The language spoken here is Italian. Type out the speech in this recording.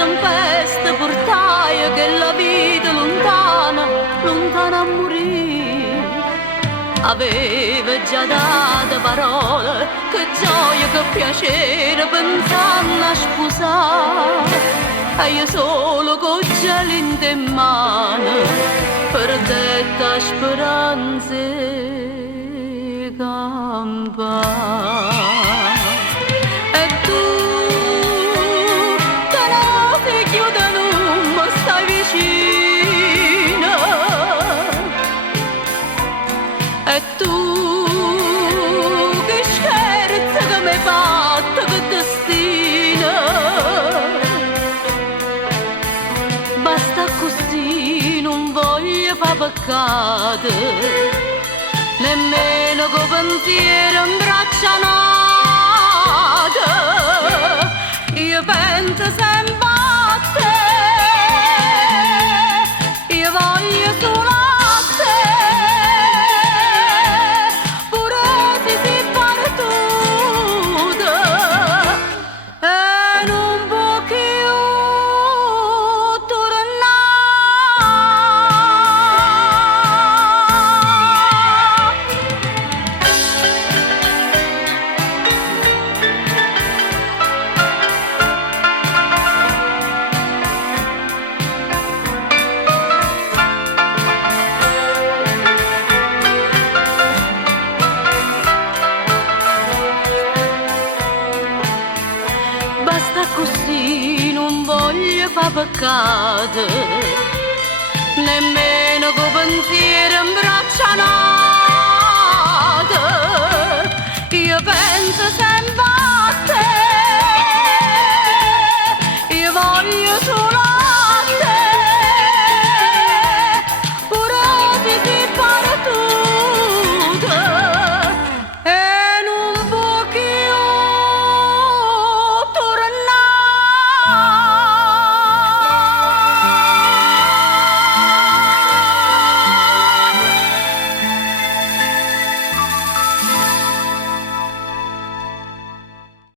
tempesta portai che la vita lontana, lontana a morire. Aveva già dato parole, che gioia, che piacere, pensando a sposare. E io solo con gelinte in mano, perdetta speranze campane. E tu, che non ti chiude, non mi stai vicino. E tu, che scherzo che mi hai fatto, che destino. Basta così, non voglio far peccato, nemmeno con pensiero in braccia nate. Io penso sempre a te, io voglio solo a te, pure se si pare tutto, e non può più basta così, non voglio far peccato, nemmeno con pensiero in braccia nate. Io penso sempre